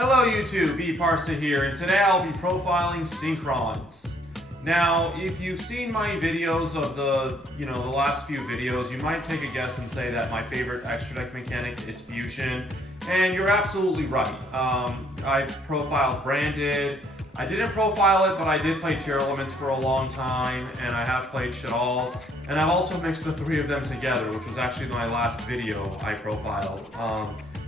Hello YouTube, Parsa here, and today I'll be profiling Synchrons. Now, if you've seen my videos of the last few videos, you might take a guess and say that my favorite extra deck mechanic is Fusion, and you're absolutely right. I've profiled Branded. I didn't profile it, but I did play Tier Elements for a long time, and I have played Shadalls, and I've also mixed the three of them together, which was actually my last video I profiled,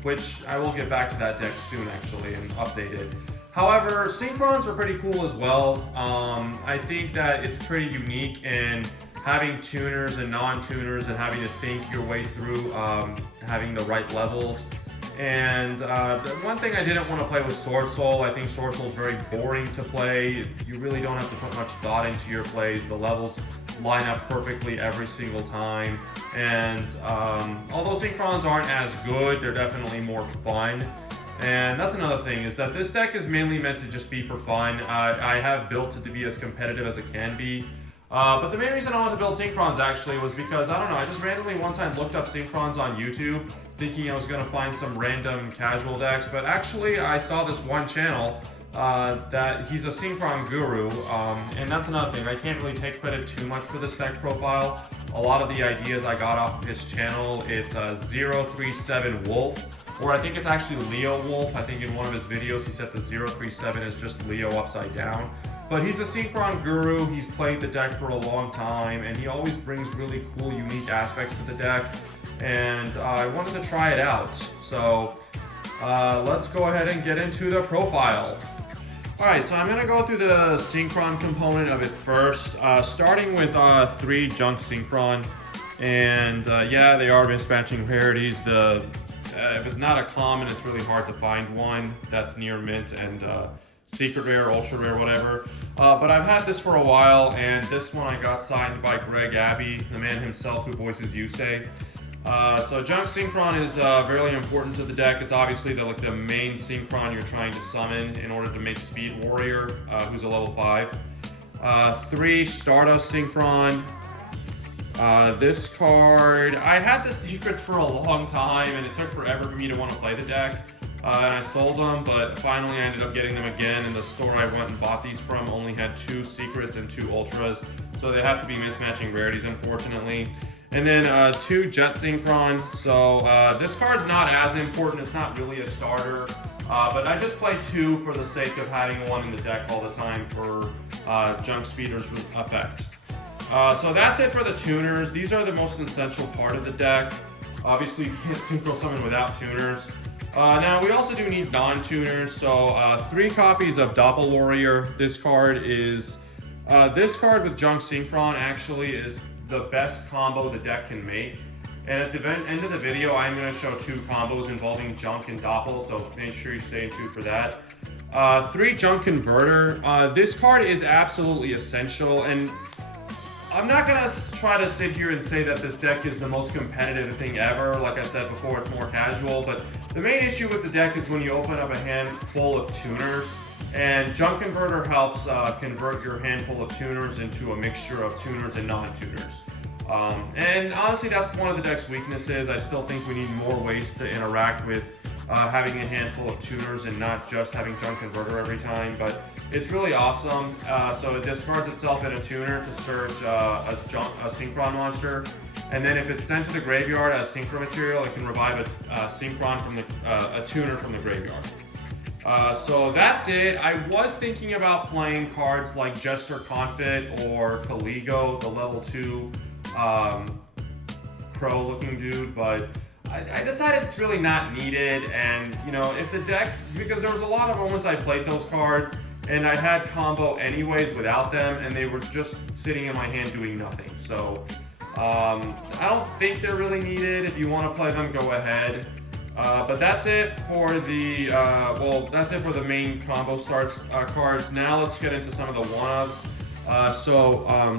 which I will get back to that deck soon actually and update it. However, Synchrons are pretty cool as well. I think that it's pretty unique in having tuners and non-tuners and having to think your way through having the right levels. And one thing I didn't want to play was Sword Soul. I think Sword Soul is very boring to play. You really don't have to put much thought into your plays. The levels line up perfectly every single time. And although Synchrons aren't as good, they're definitely more fun. And that's another thing, is that this deck is mainly meant to just be for fun. I have built it to be as competitive as it can be. But the main reason I wanted to build Synchrons actually was because, I don't know, I just randomly one time looked up Synchrons on YouTube thinking I was going to find some random casual decks, but actually I saw this one channel that he's a Synchron guru, and that's another thing. I can't really take credit too much for this deck profile. A lot of the ideas I got off of his channel. It's a 037 Wolf, or I think it's actually Leo Wolf. I think in one of his videos he said the 037 is just Leo upside down. But he's a Synchron guru, he's played the deck for a long time, and he always brings really cool, unique aspects to the deck, and I wanted to try it out. So let's go ahead and get into the profile. Alright, so I'm going to go through the Synchron component of it first, starting with 3 Junk Synchron, and yeah, they are mismatching rarities. If it's not a common, it's really hard to find one that's near mint and secret rare, ultra rare, whatever. But I've had this for a while, and this one I got signed by Greg Abbey, the man himself who voices Yusei. So Junk Synchron is very important to the deck. It's obviously the main Synchron you're trying to summon in order to make Speed Warrior, who's a level 5. 3 Stardust Synchron. This card, I had the secrets for a long time, and it took forever for me to want to play the deck. And I sold them, but finally I ended up getting them again, and the store I went and bought these from only had 2 secrets and 2 ultras, so they have to be mismatching rarities, unfortunately. And then 2 Jet Synchron. So this card's not as important, it's not really a starter, but I just play 2 for the sake of having one in the deck all the time for Junk Speeder's effect. So that's it for the tuners. These are the most essential part of the deck. Obviously you can't Synchro Summon without tuners. Now we also do need non-tuners, so 3 copies of Doppel Warrior. This card with Junk Synchron actually is the best combo the deck can make. And at the end of the video, I'm going to show 2 combos involving Junk and Doppel, so make sure you stay tuned for that. 3 Junk Converter. This card is absolutely essential, and I'm not going to try to sit here and say that this deck is the most competitive thing ever. Like I said before, it's more casual, but the main issue with the deck is when you open up a hand full of tuners, and Junk Converter helps convert your handful of tuners into a mixture of tuners and non-tuners. And honestly, that's one of the deck's weaknesses. I still think we need more ways to interact with having a handful of tuners and not just having Junk Converter every time, but it's really awesome. So it discards itself in a tuner to search a Synchron monster, and then if it's sent to the graveyard as Synchro material, it can revive a Synchron from a tuner from the graveyard. So that's it. I was thinking about playing cards like Jester Confit or Caligo, the level 2 crow looking dude, but I decided it's really not needed. And if the deck, because there was a lot of moments I played those cards and I had combo anyways without them, and they were just sitting in my hand doing nothing. So I don't think they're really needed. If you want to play them, go ahead. But that's it for the that's it for the main combo cards. Now let's get into some of the one-ups.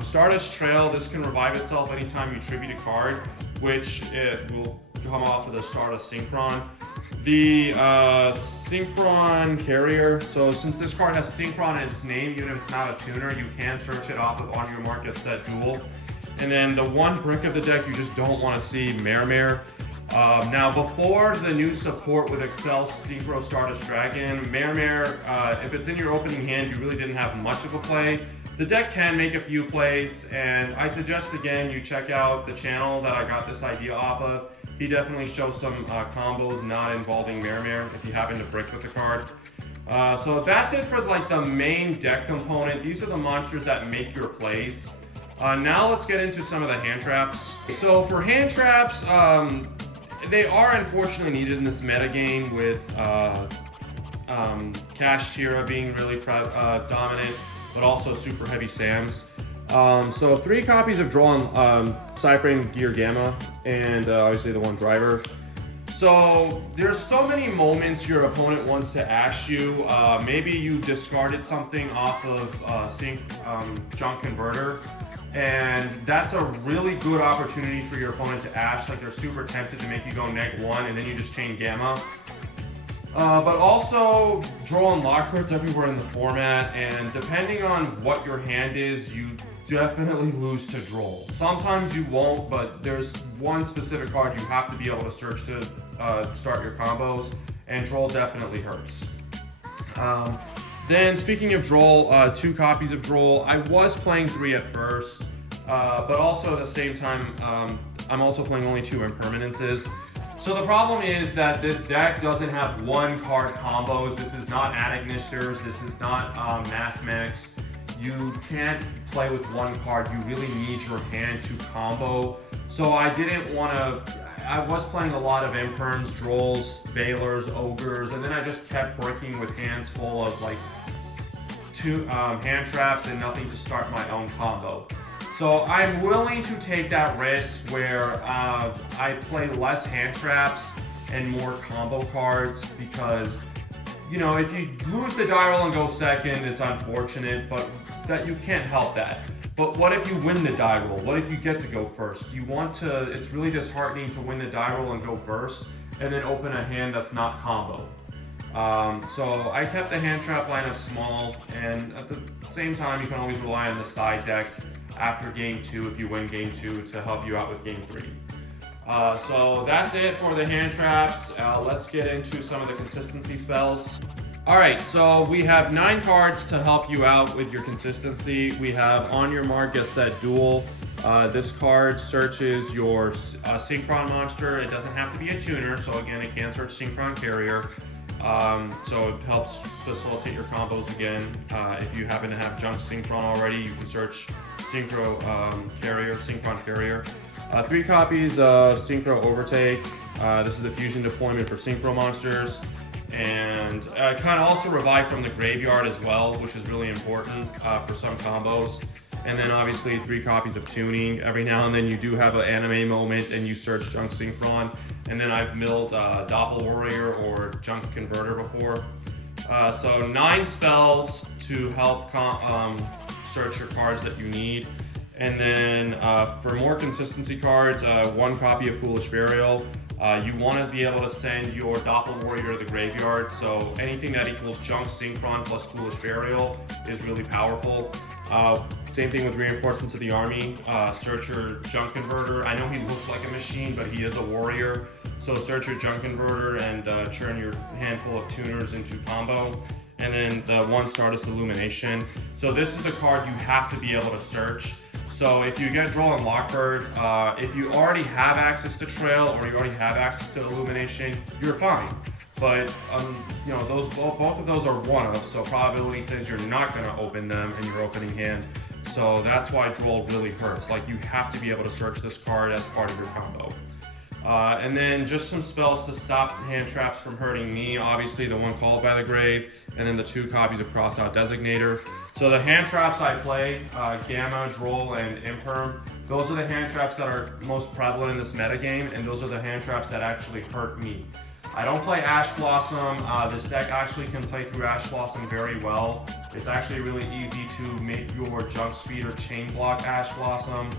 Stardust Trail, this can revive itself anytime you tribute a card, which it will come off of the Stardust Synchron. The Synchron Carrier, so since this card has Synchron in its name, even if it's not a tuner, you can search it off of On Your Mark, Get Set, Duel. And then the one brick of the deck you just don't want to see, Mare. Now, before the new support with Excel Synchro Stardust Dragon, Mare, if it's in your opening hand, you really didn't have much of a play. The deck can make a few plays, and I suggest again you check out the channel that I got this idea off of. He definitely shows some combos not involving Mare if you happen to brick with the card. So that's it for like the main deck component. These are the monsters that make your plays. Now let's get into some of the hand traps. So for hand traps, they are unfortunately needed in this meta game with Cash Tira being really dominant, but also super heavy Sams. So 3 copies of Draw on Cyframe Gear Gamma, and obviously the 1 driver. So there's so many moments your opponent wants to ash you. Maybe you discarded something off of Junk Converter, and that's a really good opportunity for your opponent to ash. Like, they're super tempted to make you go -1, and then you just chain Gamma. But also, draw and lock cards everywhere in the format, and depending on what your hand is, you definitely lose to Droll. Sometimes you won't, but there's one specific card you have to be able to search to start your combos, and Droll definitely hurts. Then, speaking of Droll, 2 copies of Droll. I was playing 3 at first, but also at the same time, I'm also playing only 2 impermanences. So the problem is that this deck doesn't have 1 card combos. This is not Anagnisters, this is not Mathmex. You can't play with 1 card. You really need your hand to combo. So I didn't want to. I was playing a lot of Imperms, Drolls, Veilers, Ogres, and then I just kept working with hands full of like 2 hand traps and nothing to start my own combo. So I'm willing to take that risk where I play less hand traps and more combo cards, because, you know, if you lose the die roll and go second, it's unfortunate, but that you can't help that. But what if you win the die roll? What if you get to go first? You want to, it's really disheartening to win the die roll and go first, and then open a hand that's not combo. So I kept the hand trap lineup small, and at the same time, you can always rely on the side deck after game 2 if you win game 2 to help you out with game 3. So that's it for the hand traps. Let's get into some of the consistency spells. Alright, so we have 9 cards to help you out with your consistency. We have On Your Mark, Get Set, Duel. This card searches your Synchron Monster. It doesn't have to be a tuner, so again, it can search Synchron Carrier. So it helps facilitate your combos again. If you happen to have Junk Synchron already, you can search Synchron Carrier. 3 copies of Synchro Overtake. This is the fusion deployment for Synchro Monsters. And kind of also revive from the graveyard as well, which is really important for some combos. And then obviously 3 copies of Tuning. Every now and then you do have an anime moment and you search Junk Synchron. And then I've milled Doppel Warrior or Junk Converter before. So 9 spells to help search your cards that you need. And then for more consistency cards, 1 copy of Foolish Burial. You want to be able to send your Doppel Warrior to the graveyard, so anything that equals Junk Synchron plus Foolish Burial is really powerful. Same thing with Reinforcements of the Army. Search your Junk Converter. I know he looks like a machine, but he is a warrior. So search your Junk Converter and churn your handful of tuners into combo. And then the 1 Stardust Illumination. So this is the card you have to be able to search. So if you get Draw and Lockbird, if you already have access to Trail or you already have access to Illumination, you're fine. But you know, both of those are one-offs, so probability says you're not going to open them in your opening hand. So that's why Duel really hurts. Like, you have to be able to search this card as part of your combo. And then just some spells to stop hand traps from hurting me. Obviously the 1 Called by the Grave, and then the 2 copies of Crossout Designator. So the hand traps I play, Gamma, Droll, and Imperm, those are the hand traps that are most prevalent in this metagame, and those are the hand traps that actually hurt me. I don't play Ash Blossom. This deck actually can play through Ash Blossom very well. It's actually really easy to make your Junk Speed or Chain Block Ash Blossom.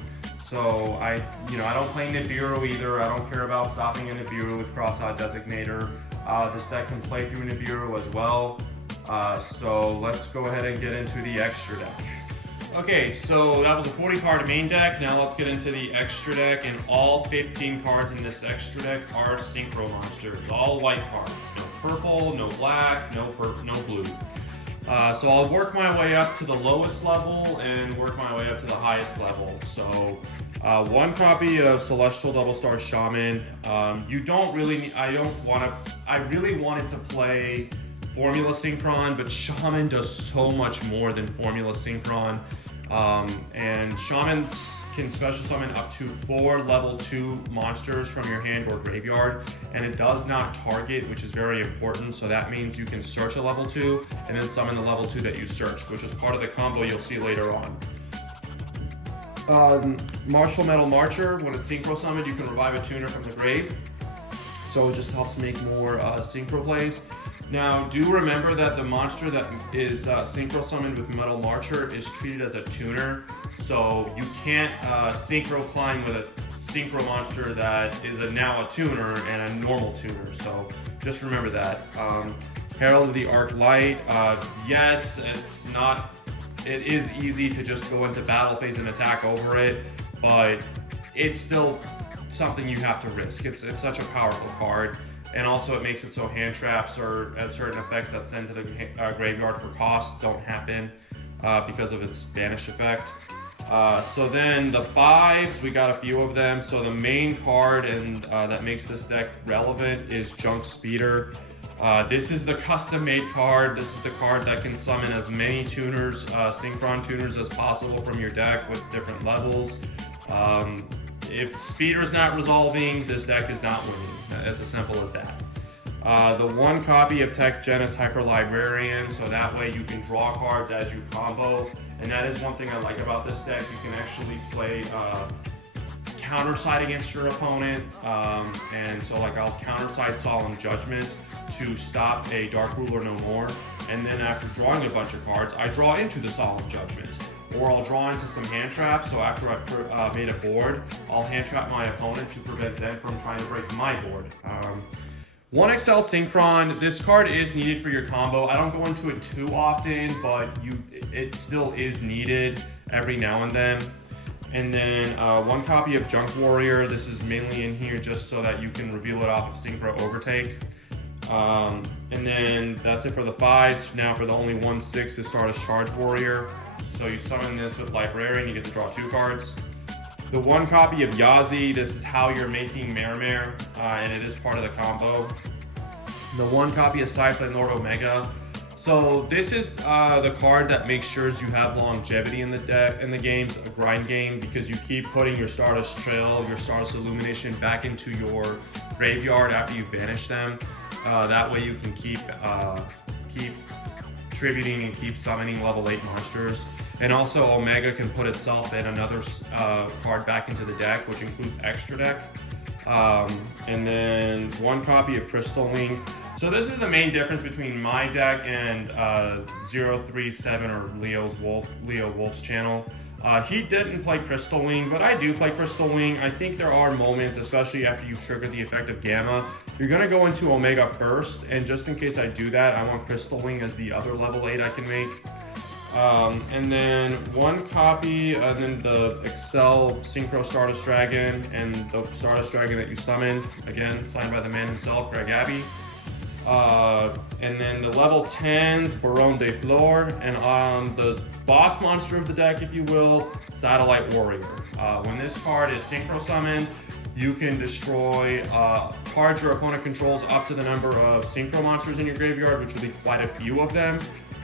So I don't play Nibiru either. I don't care about stopping a Nibiru with Crossout Designator. This deck can play through Nibiru as well. So let's go ahead and get into the extra deck. Okay, so that was a 40 card main deck. Now let's get into the extra deck, and all 15 cards in this extra deck are Synchro Monsters. All white cards. No purple, no black, no blue. So I'll work my way up to the lowest level and work my way up to the highest level. So one copy of Celestial Double Star Shaman. You don't really need, I really wanted to play Formula Synchron, but Shaman does so much more than Formula Synchron. And Shaman can special summon up to 4 level 2 monsters from your hand or graveyard, and it does not target, which is very important. So that means you can search a level 2 and then summon the level 2 that you searched, which is part of the combo you'll see later on. Martial Metal Marcher, when it's synchro summoned, you can revive a tuner from the grave. So it just helps make more synchro plays. Now, do remember that the monster that is synchro summoned with Metal Marcher is treated as a tuner. So you can't synchro climb with a synchro monster that is now a tuner and a normal tuner. So just remember that. Herald of the Arc Light, yes, it is easy to just go into battle phase and attack over it, but it's still something you have to risk. It's such a powerful card. And also it makes it so hand traps or certain effects that send to the graveyard for cost don't happen because of its banish effect. So then the 5s, we got a few of them. So the main card that makes this deck relevant is Junk Speeder. This is the custom made card. This is the card that can summon as many tuners, Synchron tuners as possible from your deck with different levels. If Speeder's not resolving, this deck is not winning. It's as simple as that. The 1 copy of Tech Genis Hyper Librarian, so that way you can draw cards as you combo. And that is one thing I like about this deck. You can actually play counter side against your opponent. And so like I'll counter side Solemn Judgment to stop a Dark Ruler No More. And then after drawing a bunch of cards, I draw into the Solemn Judgment. Or I'll draw into some hand traps, so after I've made a board, I'll hand trap my opponent to prevent them from trying to break my board. 1XL Synchron, this card is needed for your combo. I don't go into it too often, but it still is needed every now and then. And then 1 copy of Junk Warrior. This is mainly in here just so that you can reveal it off of Synchro Overtake. And then that's it for the 5s. Now for the only 1/6 is Stardust Charge Warrior. So you summon this with Librarian, you get to draw 2 cards. The 1 copy of Yazi, this is how you're making Mare, and it is part of the combo. The 1 copy of Cyclone Lord Omega. So this is the card that makes sure you have longevity in the deck, in the games, a grind game, because you keep putting your Stardust Trail, your Stardust Illumination back into your graveyard after you've banished them. That way you can keep tributing and keep summoning level 8 monsters. And also Omega can put itself and another card back into the deck, which includes extra deck. And then 1 copy of Crystal Wing. So this is the main difference between my deck and 037 or Leo Wolf's channel. He didn't play Crystal Wing, but I do play Crystal Wing. I think there are moments, especially after you've triggered the effect of Gamma, you're going to go into Omega first, and just in case I do that, I want Crystal Wing as the other level 8 I can make. And then 1 copy, and then the Excel Synchro Stardust Dragon, and the Stardust Dragon that you summoned, again, signed by the man himself, Greg Abbey. And then the level 10s, Baron de Flor, and the boss monster of the deck, if you will, Satellite Warrior. When this card is synchro summoned, you can destroy cards your opponent controls up to the number of synchro monsters in your graveyard, which will be quite a few of them.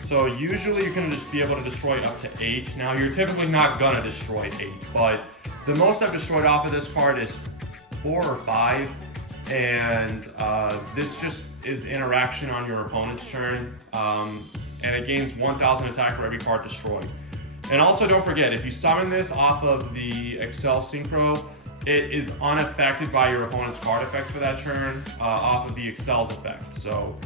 So usually you're going to just be able to destroy up to 8. Now you're typically not going to destroy 8, but the most I've destroyed off of this card is 4 or 5. And this just is interaction on your opponent's turn, and it gains 1000 attack for every card destroyed. And also don't forget, if you summon this off of the Excel Synchro, it is unaffected by your opponent's card effects for that turn, off of the Excel's effect. So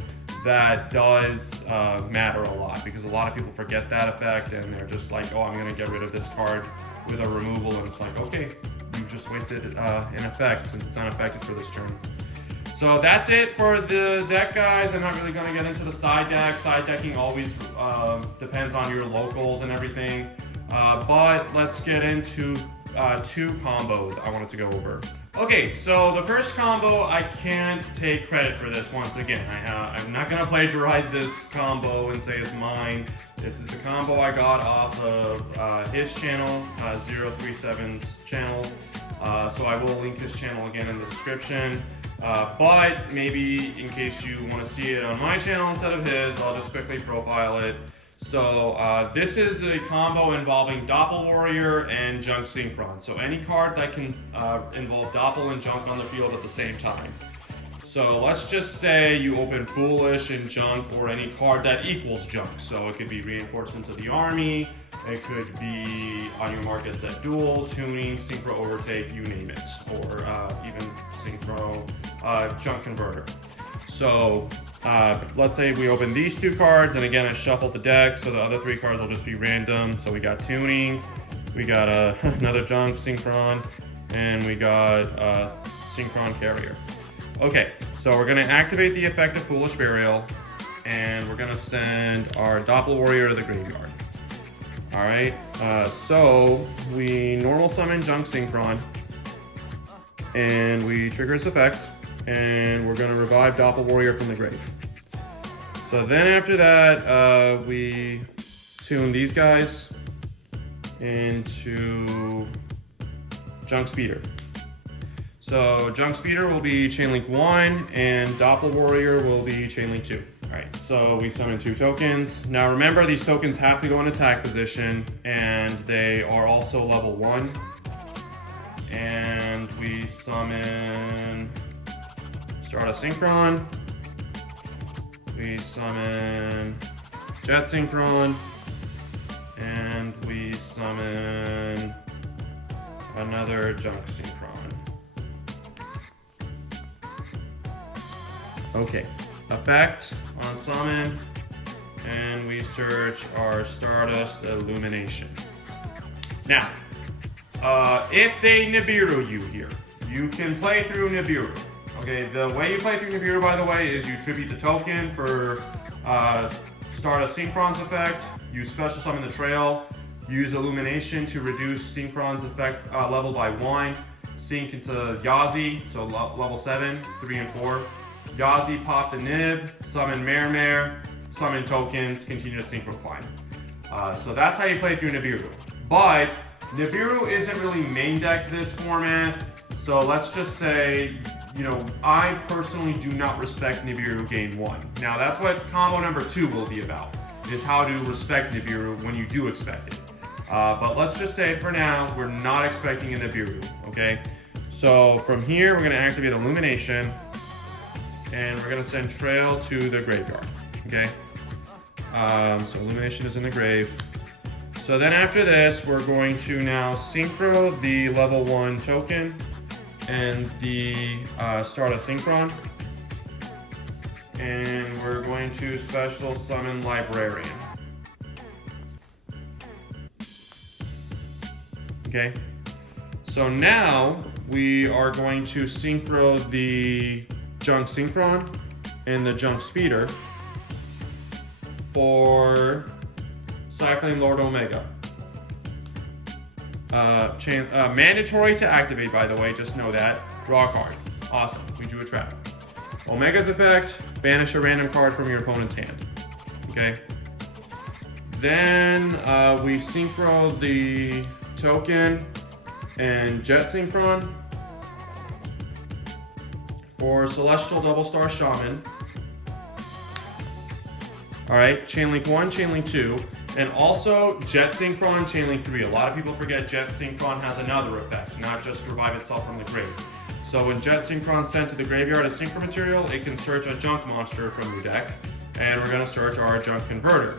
that does matter a lot, because a lot of people forget that effect and they're just like, oh, I'm going to get rid of this card with a removal, and it's like, okay, you've just wasted an effect since it's unaffected for this turn. So that's it for the deck, guys. I'm not really going to get into the side deck. Side decking always depends on your locals and everything. But let's get into two combos I wanted to go over. Okay, so the first combo, I can't take credit for this once again. I'm not going to plagiarize this combo and say it's mine. This is the combo I got off of his channel, 037's channel. So I will link his channel again in the description. But maybe in case you want to see it on my channel instead of his, I'll just quickly profile it. So this is a combo involving Doppel Warrior and Junk Synchron. So any card that can involve Doppel and Junk on the field at the same time. So let's just say you open Foolish and Junk, or any card that equals Junk. So it could be Reinforcements of the Army, it could be On Your Mark Get Set Duel, Tuning, Synchro Overtake, you name it. Or even Synchro Junk Converter. So let's say we open these two cards, and again I shuffled the deck, so the other three cards will just be random. So we got Tuning, we got another Junk Synchron, and we got Synchron Carrier. Okay, so we're going to activate the effect of Foolish Burial, and we're going to send our Doppel Warrior to the graveyard. Alright, so we normal summon Junk Synchron, and we trigger its effect, and we're going to revive Doppel Warrior from the grave. So then after that, we tune these guys into Junk Speeder. So Junk Speeder will be Chainlink 1, and Doppel Warrior will be Chainlink 2. Alright, so we summon 2 tokens. Now remember, these tokens have to go in attack position, and they are also level 1. And we summon Start a Synchron, we summon Jet Synchron, and we summon another Junk Synchron. Okay, effect on summon, and we search our Stardust Illumination. Now, if they Nibiru you here, you can play through Nibiru. Okay, the way you play through Nibiru, by the way, is you tribute the token for Stardust Synchron's effect, use Special Summon the Trail, use Illumination to reduce Synchron's effect level by 1, sync into Yazi, so level 7, 3 and 4. Yazi, pop the Nib, summon Mare, summon tokens, continue to Synchro climb. So that's how you play through Nibiru. But Nibiru isn't really main deck this format, so let's just say, you know, I personally do not respect Nibiru game 1. Now that's what combo number 2 will be about, is how to respect Nibiru when you do expect it. But let's just say for now, we're not expecting a Nibiru, okay? So from here, we're going to activate Illumination, and we're going to send Trail to the graveyard, okay? So Illumination is in the grave. So then after this, we're going to now Synchro the level 1 token and the Stardust Synchron. And we're going to Special Summon Librarian. Okay, so now we are going to Synchro the Junk Synchron and the Junk Speeder for Cyflame Lord Omega. Mandatory to activate, by the way, just know that. Draw a card. Awesome, we drew a trap. Omega's effect, banish a random card from your opponent's hand. Okay. Then we Synchro the token and Jet Synchron for Celestial Double Star Shaman. Alright, Chainlink 1, Chainlink 2, and also Jet Synchron, Chainlink 3. A lot of people forget Jet Synchron has another effect, not just revive itself from the grave. So when Jet Synchron sent to the graveyard as Synchro material, it can search a Junk monster from your deck, and we're going to search our Junk Converter.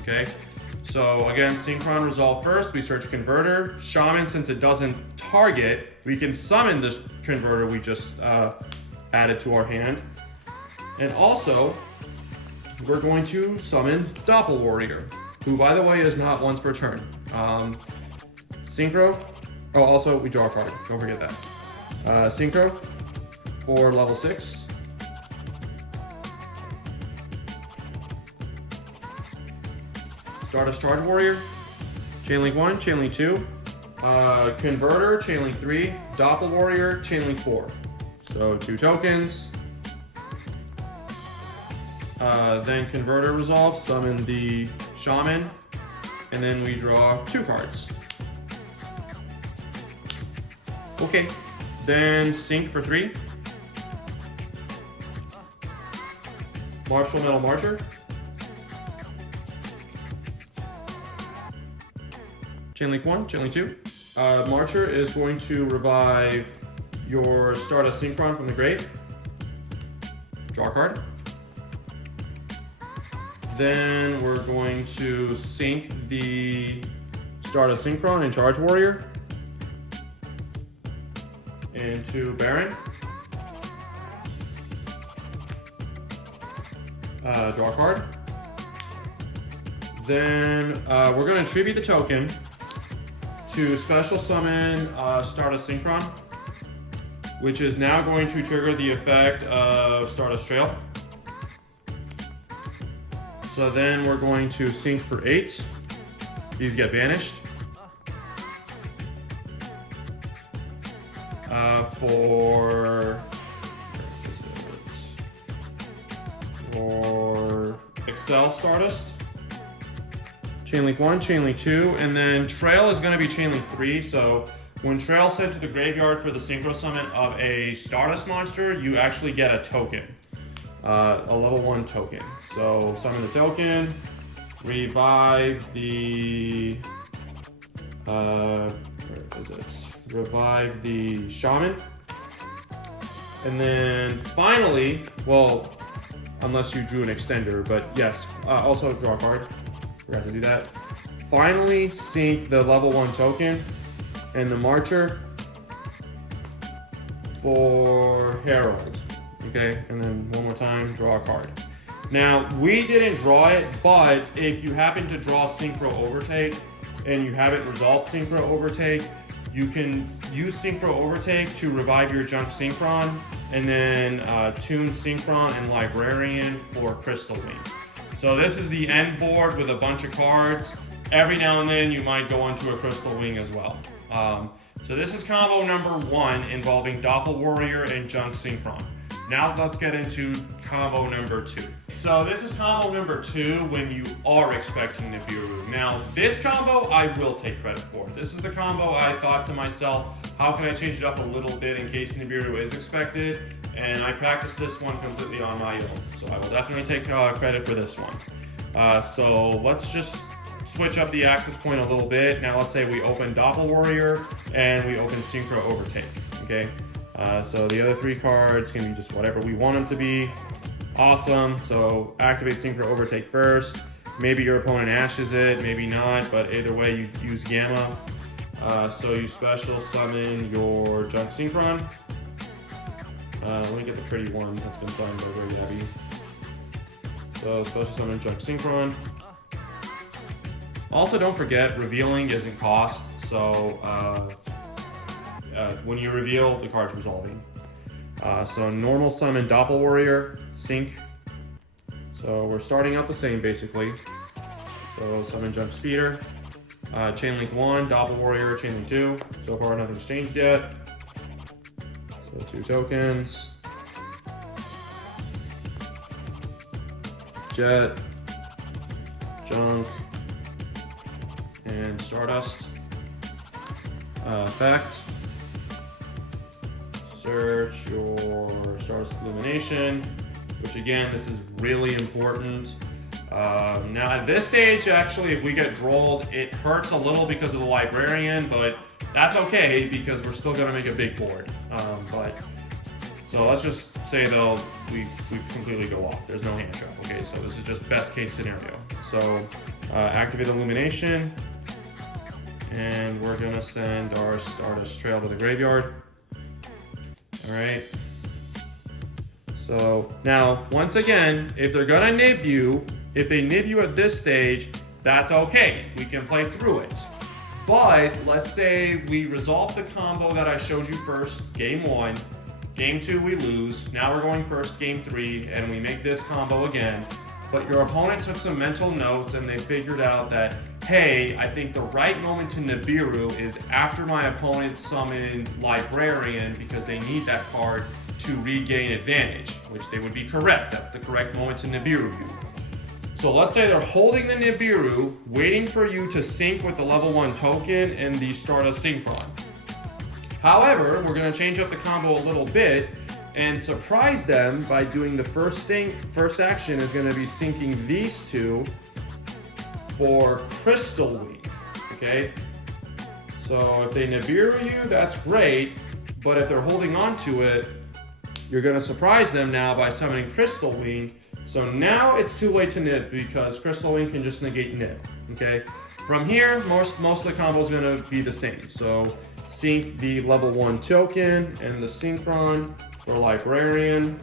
Okay, so again, Synchron resolve first, we search Converter. Shaman, since it doesn't target, we can summon this Converter we just added to our hand. And also, we're going to summon Doppel Warrior, who, by the way, is not once per turn. Synchro. Oh, also, we draw a card. Don't forget that. Synchro for level 6. Stardust Charge Warrior Chain link 1, chain link 2, converter, chain link 3, Doppel Warrior, chain link 4. So 2 tokens. Then converter resolve, summon the shaman, and then we draw 2 cards. Okay, then sync for 3. Martial Metal Marcher. Chain link 1, chain link 2. Marcher is going to revive your Stardust Synchron from the grave. Draw a card. Then we're going to sync the Stardust Synchron and Charge Warrior into Baron. Draw a card. Then we're going to tribute the token to special summon Stardust Synchron, which is now going to trigger the effect of Stardust Trail. So then we're going to sync for 8. These get banished. For Excel Stardust. Chain link 1, chain link 2, and then Trail is going to be chain link 3. So when Trail sent to the graveyard for the synchro summon of a Stardust monster, you actually get a token, a level 1 token. So summon the token, revive the revive the shaman, and then finally, well, unless you drew an extender, but yes, also draw a card. Forgot to do that. Finally, sync the level 1 token and the Marcher for Herald. Okay, and then one more time, draw a card. Now, we didn't draw it, but if you happen to draw Synchro Overtake and you haven't resolved Synchro Overtake, you can use Synchro Overtake to revive your Junk Synchron and then tune Synchron and Librarian for Crystal Wing. So this is the end board with a bunch of cards. Every now and then you might go onto a Crystal Wing as well. So this is combo number 1 involving Doppel Warrior and Junk Synchron. Now let's get into combo number 2. So this is combo number 2 when you are expecting Nibiru. Now this combo I will take credit for. This is the combo I thought to myself, how can I change it up a little bit in case Nibiru is expected? And I practiced this one completely on my own. So I will definitely take credit for this one. So let's just switch up the access point a little bit. Now let's say we open Doppel Warrior and we open Synchro Overtake, okay? So the other 3 cards can be just whatever we want them to be. Awesome, so activate Synchro Overtake first. Maybe your opponent ashes it, maybe not, but either way you use Gamma. So you special summon your Junk Synchron. Let me get the pretty one that's been signed by Very Abby. So special summon Junk Synchron. Also, don't forget, revealing isn't cost, so when you reveal, the card's resolving. So normal summon Doppel Warrior, sync. So we're starting out the same basically. So summon Junk Speeder. Chain link 1, Doppel Warrior, chain link 2. So far nothing's changed yet. So 2 tokens. Jet, Junk, and Stardust. Effect. Search your Stardust Illumination, which again, this is really important. Now at this stage, actually, if we get drolled, it hurts a little because of the Librarian, but that's okay because we're still gonna make a big board. So let's just say though, we completely go off. There's no hand trap, okay? So this is just best case scenario. So activate Illumination, and we're gonna send our Stardust Trail to the graveyard. All right. So now, once again, if they're gonna nib you, if they nib you at this stage, that's okay. We can play through it. But let's say we resolve the combo that I showed you first, game 1. Game 2, we lose. Now we're going first, game 3, and we make this combo again. but your opponent took some mental notes and they figured out that, hey, I think the right moment to Nibiru is after my opponent summoned Librarian because they need that card to regain advantage, which they would be correct. That's the correct moment to Nibiru you. So let's say they're holding the Nibiru, waiting for you to sync with the level 1 token and the Stardust Synchron. However, we're going to change up the combo a little bit and surprise them by doing the first action is going to be syncing these two for Crystal Wing, okay? So if they Nibiru you, that's great, but if they're holding on to it, you're going to surprise them now by summoning Crystal Wing. So now it's too late to nib because Crystal Wing can just negate nib, okay? From here, most of the combo is going to be the same. So sync the level 1 token and the Synchron for Librarian.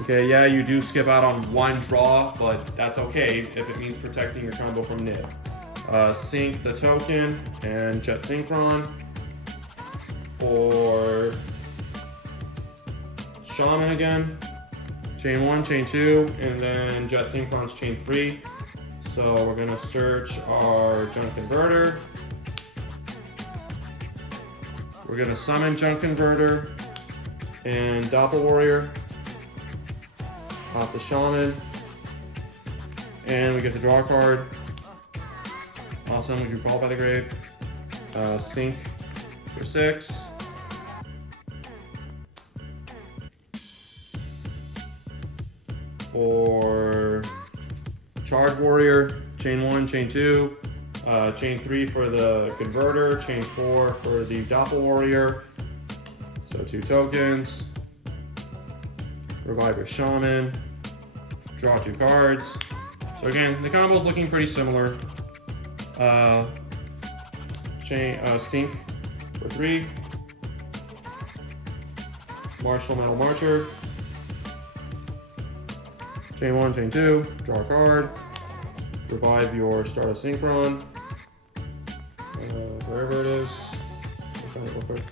Okay, yeah, you do skip out on one draw, but that's okay if it means protecting your combo from nib. Sync the token and Jet Synchron for Shaman again. Chain 1, chain 2, and then Jet Synchron's chain 3. So we're gonna search our Junk Converter. We're gonna summon Junk Converter and Doppel Warrior off the Shaman. And we get to draw a card. Awesome, we drew Call by the Grave. Sync for 6. For Charge Warrior, chain 1, chain 2, chain 3 for the Converter, chain 4 for the Doppel Warrior. So 2 tokens. Revive your Shaman. Draw 2 cards. So again, the combo is looking pretty similar. Sync for 3. Martial Metal Marcher. Chain 1, chain 2, draw a card, revive your Stardust Synchron, wherever it is, I'll find it real quick.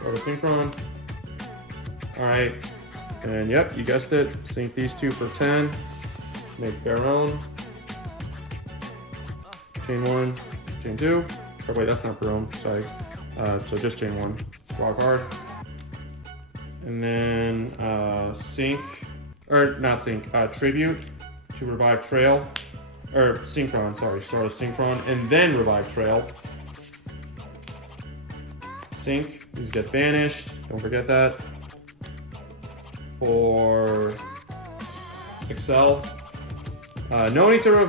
Stardust Synchron, alright, and yep, you guessed it, sync these 2 for 10, make their own, chain 1, chain 2, oh wait, that's not Baron, sorry, so just chain 1, draw a card. And then Tribute to revive Trail, or Synchron, sorry, Stardust Synchron, and then revive Trail. Sync, these get banished, don't forget that. For Excel, no need to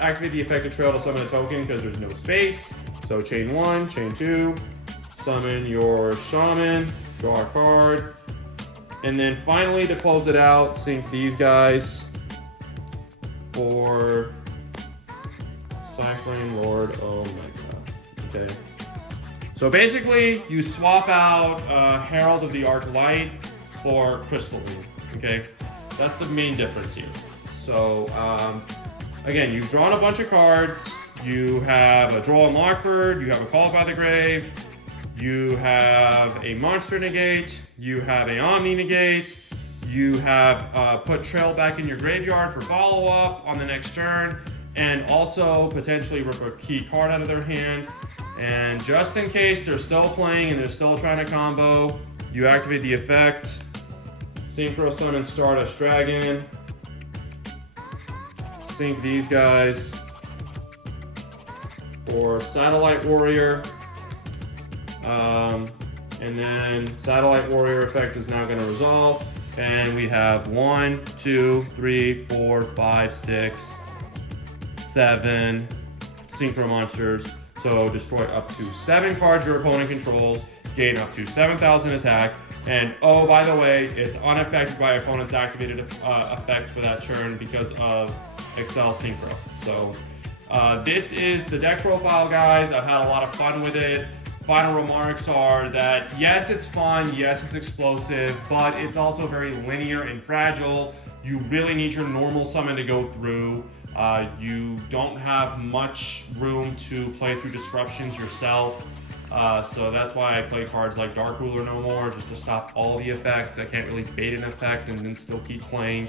activate the effective Trail to summon a token because there's no space. So chain 1, chain 2, summon your Shaman, draw a card. And then finally, to close it out, sync these guys for Cycling Lord. Oh my god. Okay. So basically, you swap out Herald of the Arc Light for Crystal Wing. Okay, that's the main difference here. So again, you've drawn a bunch of cards. You have a Draw and Lockbird. You have a Call by the Grave. You have a Monster Negate, you have a Omni Negate, you have put Trail back in your graveyard for follow-up on the next turn, and also potentially rip a key card out of their hand. And just in case they're still playing and they're still trying to combo, you activate the effect, Synchro Summon Stardust Dragon, sync these guys for Satellite Warrior. And then Satellite Warrior effect is now going to resolve, and we have 1, 2, 3, 4, 5, 6, 7 Synchron Monsters. So destroy up to 7 cards your opponent controls, gain up to 7,000 attack, and oh, by the way, it's unaffected by opponent's activated effects for that turn because of Excel Synchro. So this is the deck profile, guys. I've had a lot of fun with it. Final remarks are that yes, it's fun, yes, it's explosive, but it's also very linear and fragile. You really need your normal summon to go through. You don't have much room to play through disruptions yourself. So that's why I play cards like Dark Ruler no more, just to stop all the effects. I can't really bait an effect and then still keep playing.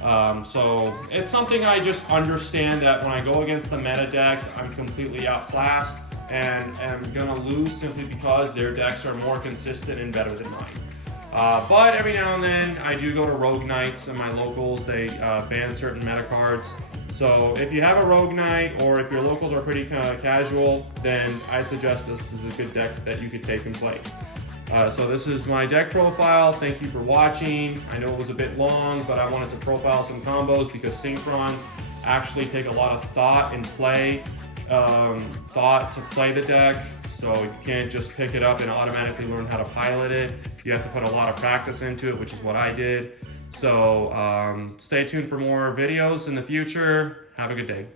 So it's something I just understand that when I go against the meta decks, I'm completely outclassed and am gonna lose simply because their decks are more consistent and better than mine. But every now and then I do go to Rogue Knights and my locals, they ban certain meta cards. So if you have a Rogue Knight or if your locals are pretty casual, then I'd suggest this is a good deck that you could take and play. So this is my deck profile. Thank you for watching. I know it was a bit long, but I wanted to profile some combos because Synchrons actually take a lot of thought and thought to play the deck. So you can't just pick it up and automatically learn how to pilot it. You have to put a lot of practice into it, which is what I did. So stay tuned for more videos in the future. Have a good day.